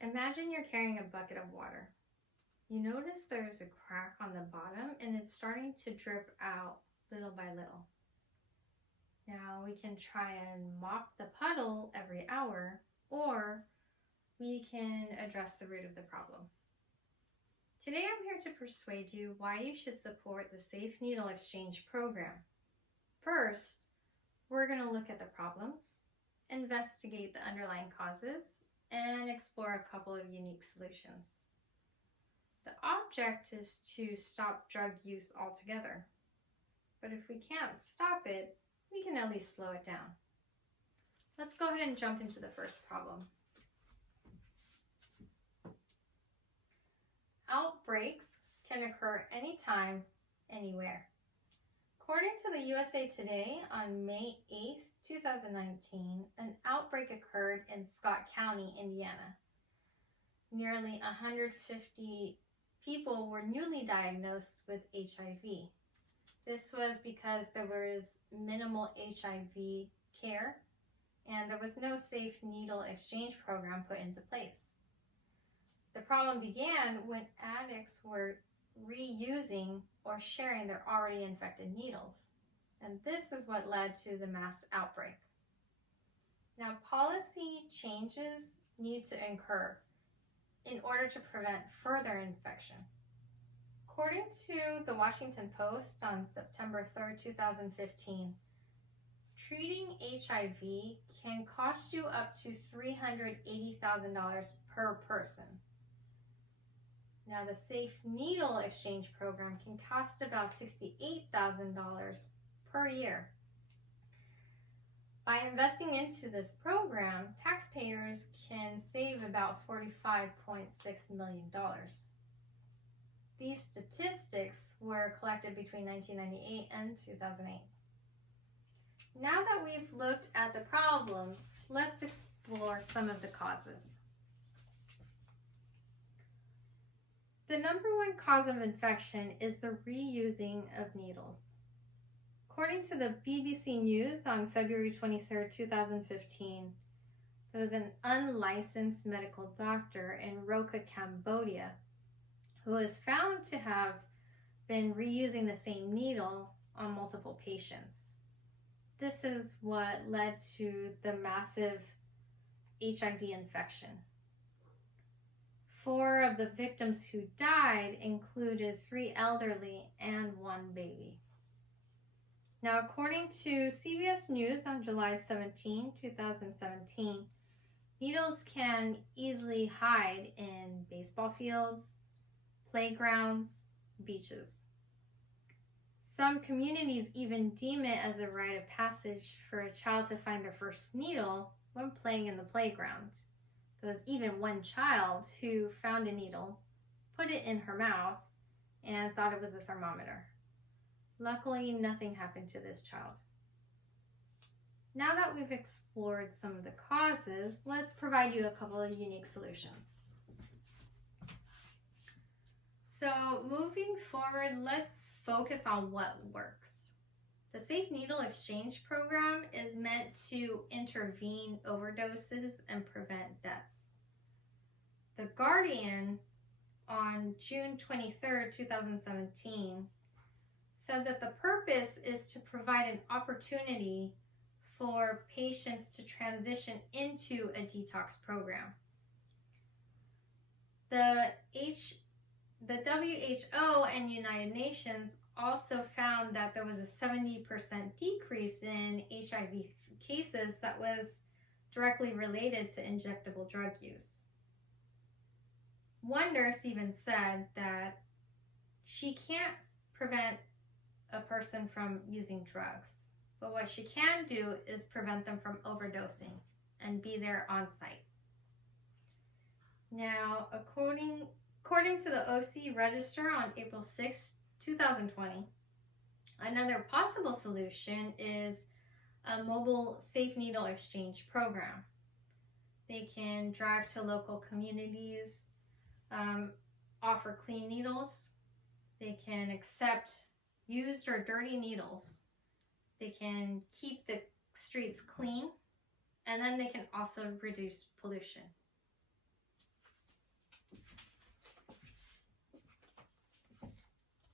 Imagine you're carrying a bucket of water. You notice there's a crack on the bottom and it's starting to drip out little by little. Now we can try and mop the puddle every hour, or we can address the root of the problem. Today I'm here to persuade you why you should support the Safe Needle Exchange program. First, we're going to look at the problems, investigate the underlying causes, and explore a couple of unique solutions. The object is to stop drug use altogether, but if we can't stop it, we can at least slow it down. Let's go ahead and jump into the first problem. Outbreaks can occur anytime, anywhere. According to the USA Today, on May 8th, 2019, an outbreak occurred in Scott County, Indiana. Nearly 150 people were newly diagnosed with HIV. This was because there was minimal HIV care and there was no safe needle exchange program put into place. The problem began when addicts were reusing or sharing their already infected needles, and this is what led to the mass outbreak. Now, policy changes need to occur in order to prevent further infection. According to the Washington Post on September 3rd, 2015, treating HIV can cost you up to $380,000 per person. Now, the Safe Needle Exchange program can cost about $68,000 per year. By investing into this program, taxpayers can save about $45.6 million. These statistics were collected between 1998 and 2008. Now that we've looked at the problems, let's explore some of the causes. The number one cause of infection is the reusing of needles. According to the BBC News on February 23, 2015, there was an unlicensed medical doctor in Roca, Cambodia, who was found to have been reusing the same needle on multiple patients. This is what led to the massive HIV infection. 4 of the victims who died included 3 elderly and 1 baby. Now, according to CBS News on July 17, 2017, needles can easily hide in baseball fields, playgrounds, beaches. Some communities even deem it as a rite of passage for a child to find their first needle when playing in the playground. There was even one child who found a needle, put it in her mouth, and thought it was a thermometer. Luckily, nothing happened to this child. Now that we've explored some of the causes, let's provide you a couple of unique solutions. So moving forward, let's focus on what works. The Safe Needle Exchange program is meant to intervene overdoses and prevent deaths. The Guardian on June 23rd, 2017 said that the purpose is to provide an opportunity for patients to transition into a detox program. The WHO and United Nations also found that there was a 70% decrease in HIV cases that was directly related to injectable drug use. One nurse even said that she can't prevent a person from using drugs, but what she can do is prevent them from overdosing and be there on site. Now, according to the OC Register on April 6, 2020, another possible solution is a mobile safe needle exchange program. They can drive to local communities, offer clean needles. They can accept used or dirty needles. They can keep the streets clean, and then they can also reduce pollution.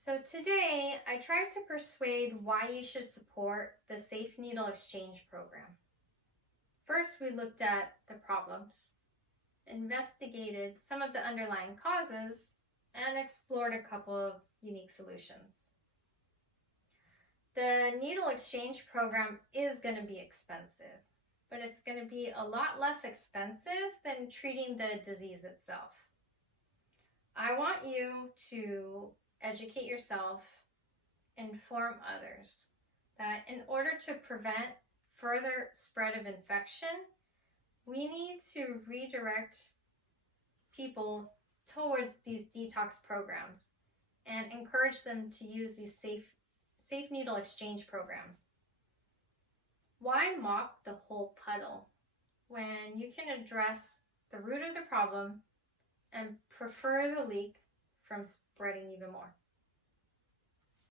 So today, I tried to persuade why you should support the Safe Needle Exchange program. First, we looked at the problems, investigated some of the underlying causes, and explored a couple of unique solutions. The needle exchange program is going to be expensive, but it's going to be a lot less expensive than treating the disease itself. I want you to educate yourself, inform others that in order to prevent further spread of infection, we need to redirect people towards these detox programs and encourage them to use these safe needle exchange programs. Why mop the whole puddle when you can address the root of the problem and prefer the leak from spreading even more?